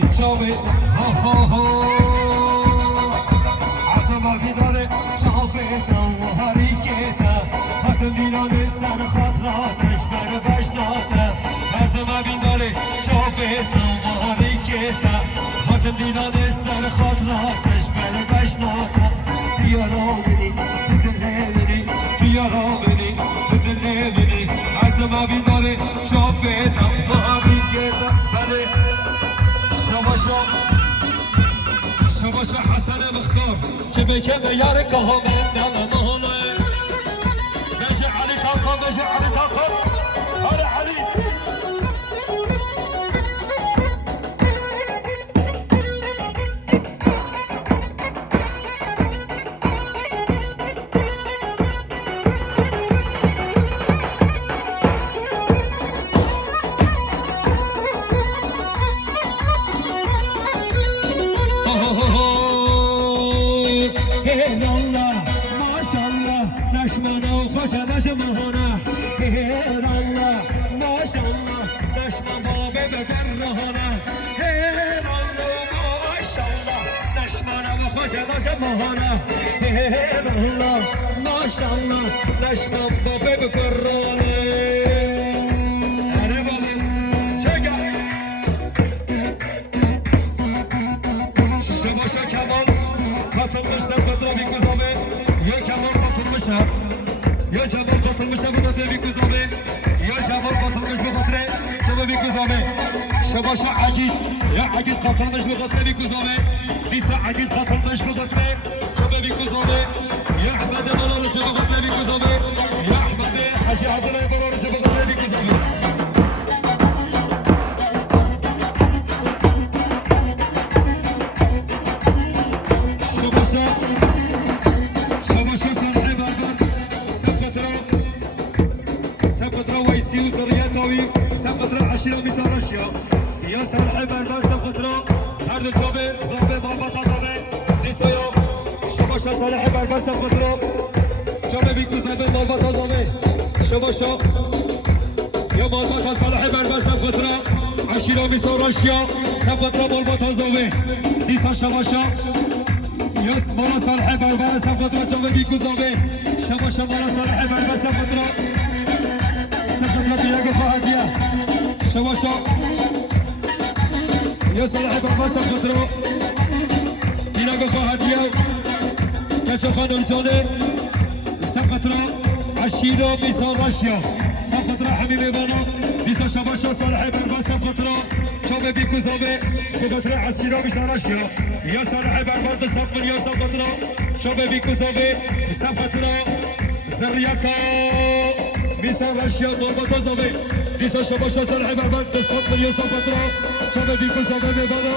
چاوی ها ها ها عصما بیداره چاوی و حریکتا حتی میرانه سر خاطراتش بر بشناته عصما بیداره چاوی و حریکتا حتی میرانه سر خاطراتش بر بشناته دیارا بینی تو دل بینی دیارا بینی تو دل بینی عصما بیداره چاوی و حریکتا بله شباشا حسن مختار که بکه یار کهام دم مهمه بشه علی تاکم بشه علی تاکم آره علی مهانه الله ما شاء الله نشمم بابه بکرانه اره بابه چگه شباشا کمان katılmışlar Pedro bir kız abi ya Kemal katılmışlar ya Cemal katılmışlar bu da bir kız abi ya Cemal katılmış bu katre tabi bir kız abi şabاشa Agit ya Agit katılmış bu katre bir kız abi Lisa Agit katılmış bu katre tabi bir kız abi ya Ahmet Emalar uçağı katre bir kız abi ya Ahmet Hacı Adil Emalar uçağı katre bir kız abi شباشا صالحي بربر سبقترا ويسي وزرياتوي سبقترا عشيرة مسارشيا يا صالحي بربر سبقترا هرد جابي زابي بابا تاضابي ديسويا شباشا صالحي بربر سبقترا جابي بيكو زابي بابا تاضابي شباشا يا بابا صالحي بربر سبقترا عشيرة مسارشيا سبقترا بابا تاضابي ديسا شباشا يس مرا صالحي بربر سبقترا جابي بيكو زابي شباشا مرا صالحي بربر سبقترا سبقترا بيلاقو فهدية شباشا يا صالحي بربر سبقترا بيلاقو فهدية كاتشو خانم جاني سبقترا عشيرة بيسان راشيا سبقترا حبيبي بانا بيسان شباشا صالحي بربر سبقترا جابي بيكو زابي سبقترا عشيرة بيسان راشيا يا صالحي بربر دسابن يا سبقترا جابي بيكو زابي سبقترا زرياتا بيسان راشيا مربطة زابي بيسان شباشا صالحي بربر دسابن يا سبقترا جابي بيكو زابي بيبانا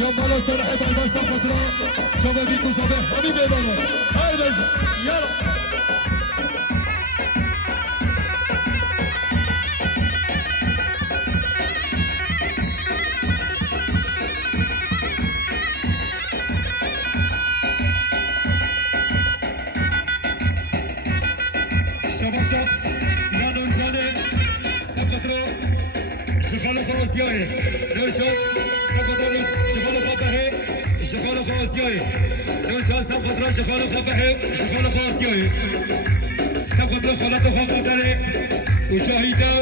يا مالا صالحي بربر سبقترا جابي بيكو زابي حبيبي بانا هربج يلا شباشا يانون زاني سبقترا جفالو خوازياي نوچان سبقترا جفالو خوابهي جفالو خوازياي نوچان سبقترا جفالو خوابهي جفالو خوازياي سبقترا خالتو خوابهي وشاهيدا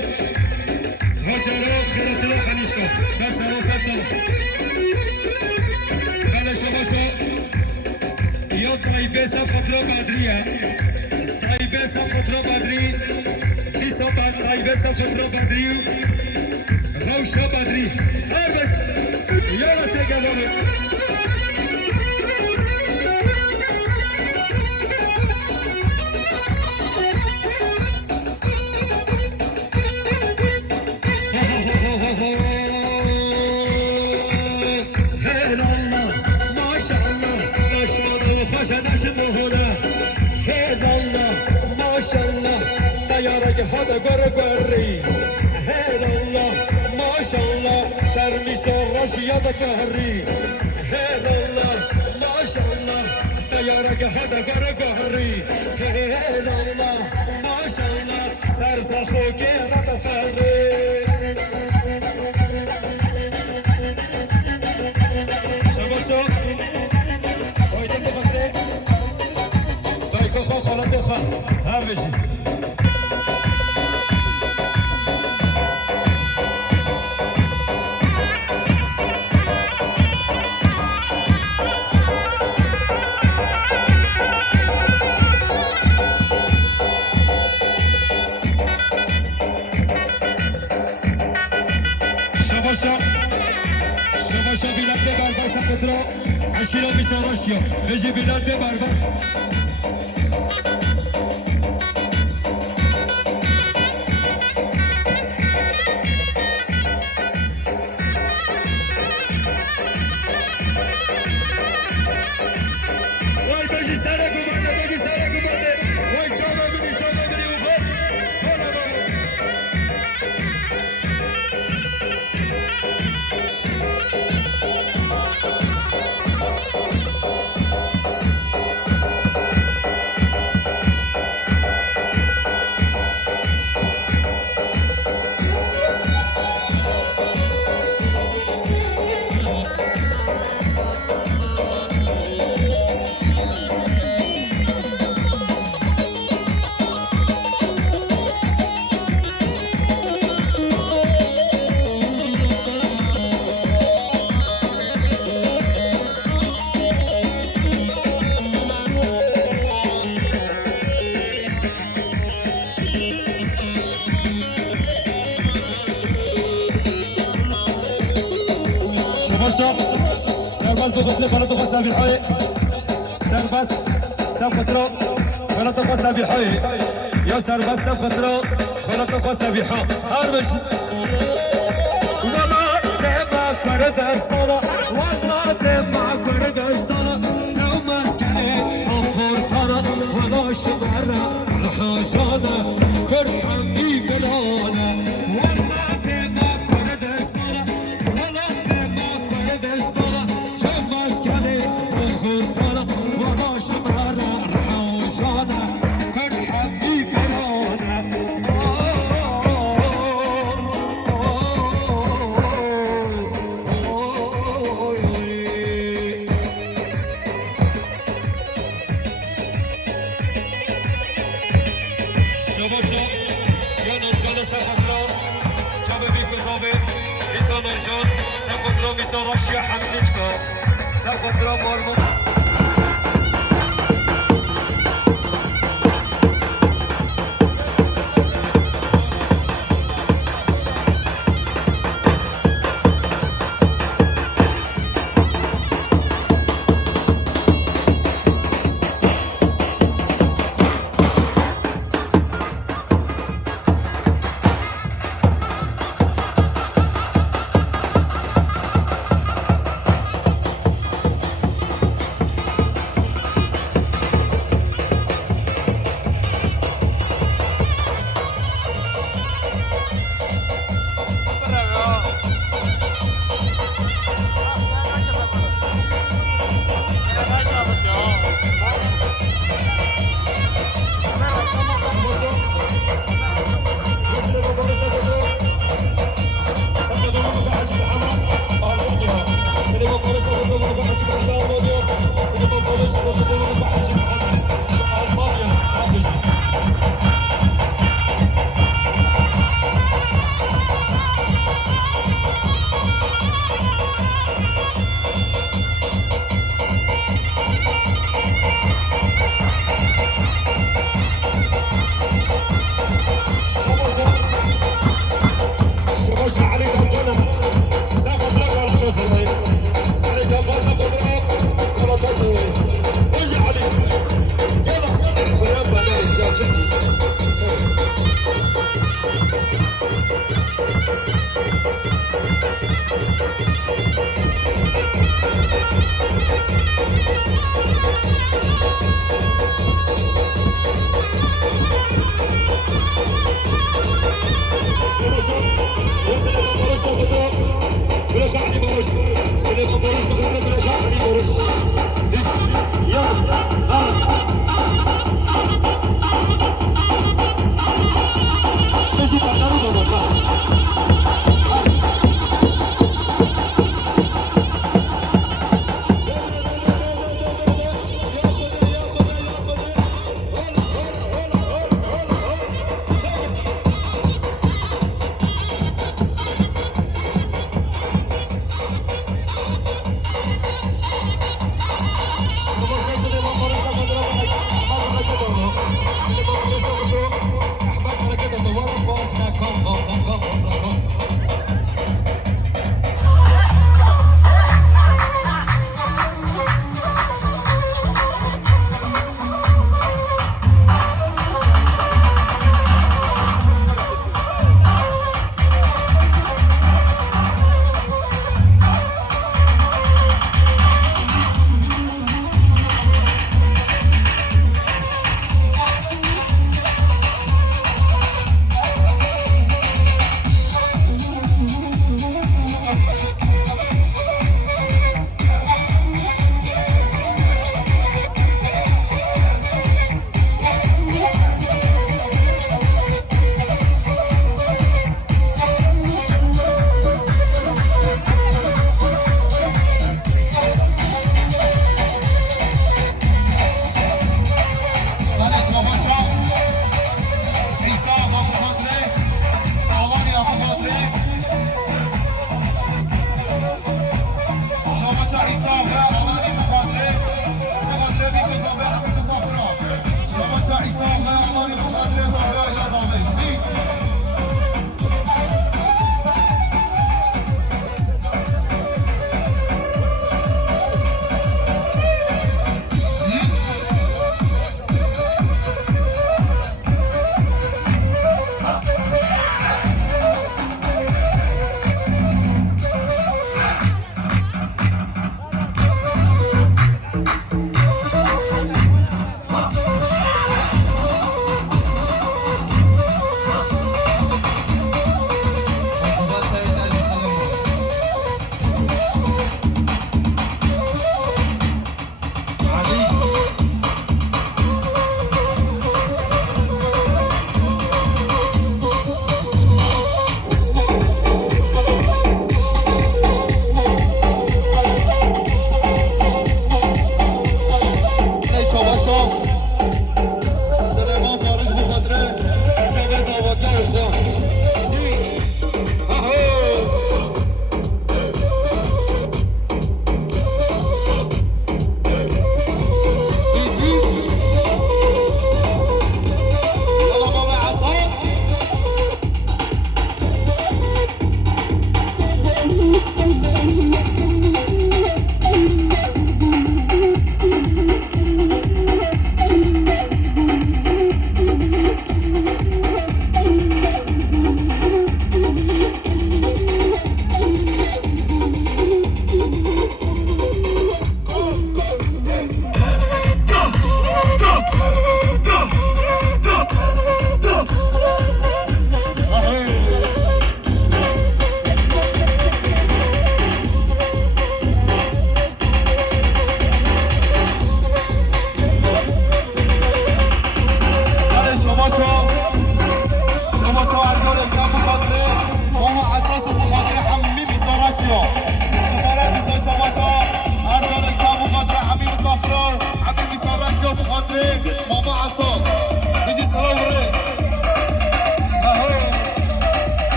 هاجرو خيرتلو خنيشكا سرسرو سرسرو بله شباشا يا طيبه سبقترا بدريه طيبه سبقترا بدري دي صبح طيبه سبقترا بدري روشا بدري هربش يلا تجاوبوا هذا قرقري هيل الله ما شاء الله سرمي سرش يا ذكري هيل الله ما شاء الله طيارك هذا قرقري هيل الله ما شاء الله سرزخوك يا ذكري هر بشي شباشا بلنده بربا سقطرا عشیرا بیساراشیا بجی بلنده بربا وای بجی سره کبانده بجی سره کبانده وای چاوا بینی اوفر دولا بابا سرباز بغطلي فلا تقصى في الحي سرباز سبقترو فلا تقصى في الحي يا سرباز سبقترو فلا تقصى في الحي هربش والله تبع كرد استولا والله تبع كرد استولا تو مسكني أمورتنا ولا شبرنا الحاجانا كرحم إيمانا والله تبع كرد استولا ولا تبع كرد استولا تو مسكني أمورتنا ولا شبرنا الحاجانا كرحم إيمانا شباشا یا نانجان سفقرا جمع بیگذابه ایسان نانجان سفقرا میسان راشیا حمیدچکا سفقرا مارمون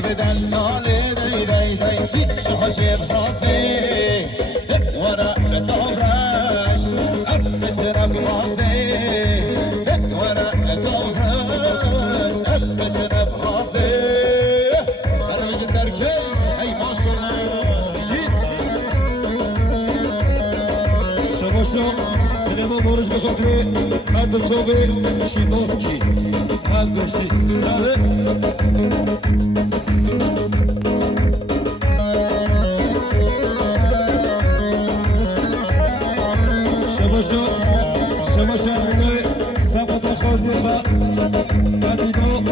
بدل نالي دي دي دي شو حشير راسي وانا بتغرش بترف راسي وانا بتغرش بترف راسي انا بجدر كيف اي ما شاء الله جيت شباشا سينما مورج بخاطري هاد الشوبي شيدوسكي هاد بشي شباشا شباشا عمي سقط الخوزيبة باديدو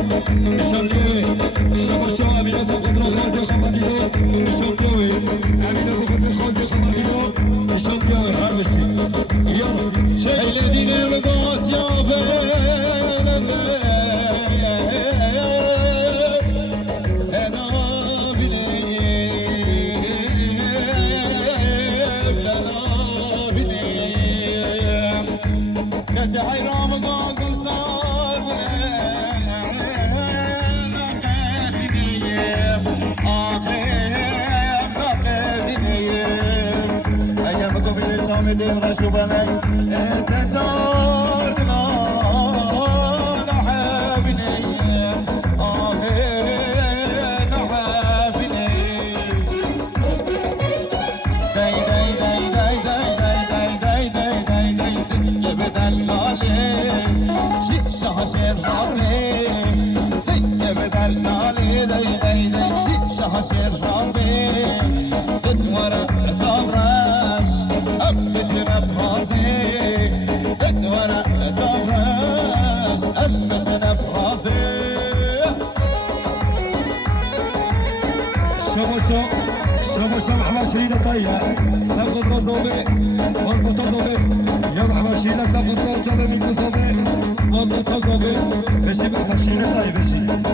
شاليه شباشا أمينة سقط الخوزيبة باديدو شاليه أمينة سقط الخوزيبة باديدو شاليه هاد بشي يلا شيء الذين بقات يا رشو بنك تجار لا حابني حابني داي داي داي داي داي داي داي داي داي داي سك بدل علي شيك شهشر راسي سك بدل علي داي داي داي شيك شهشر راسي ورا تبرش بتنف راسي وانا تبرش بتنف راسي شباشا شباشا محمد شيرين الطية سقط رزوبي مربوط رزوبي يا محمد شيرين سقط رزوبي من كوزوبي مربوط رزوبي بشي محمد شيرين الطية بشي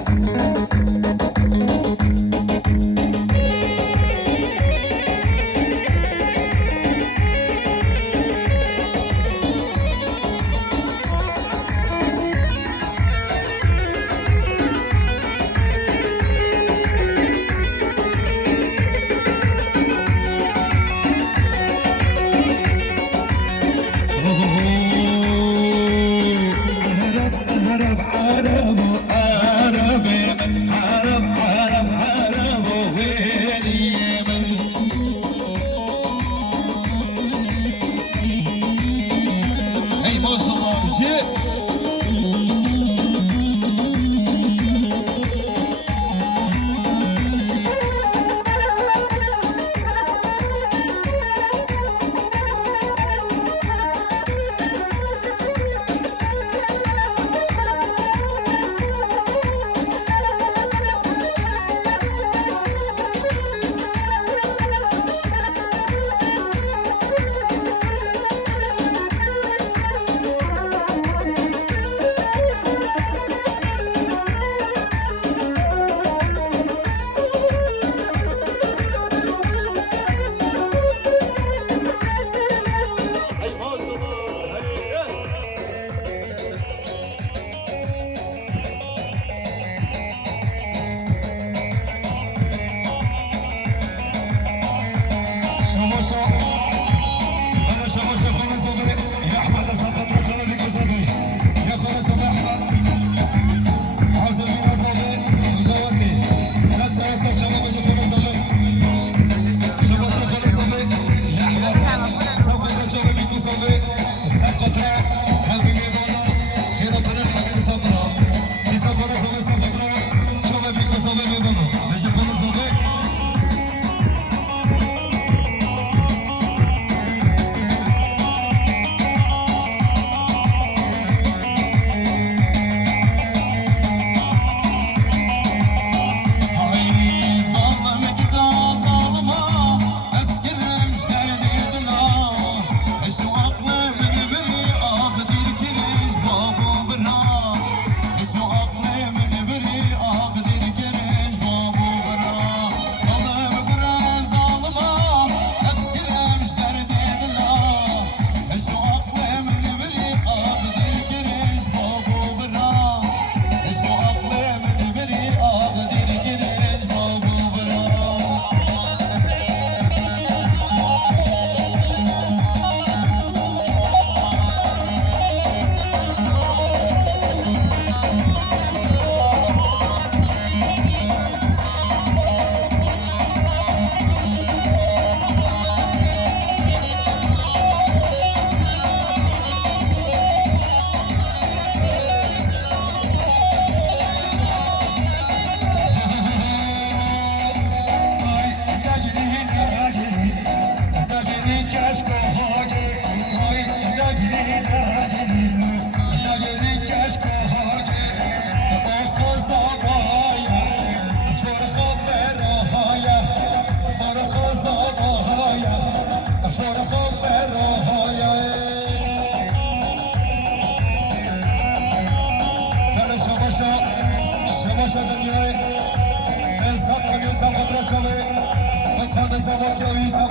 Zawodnicy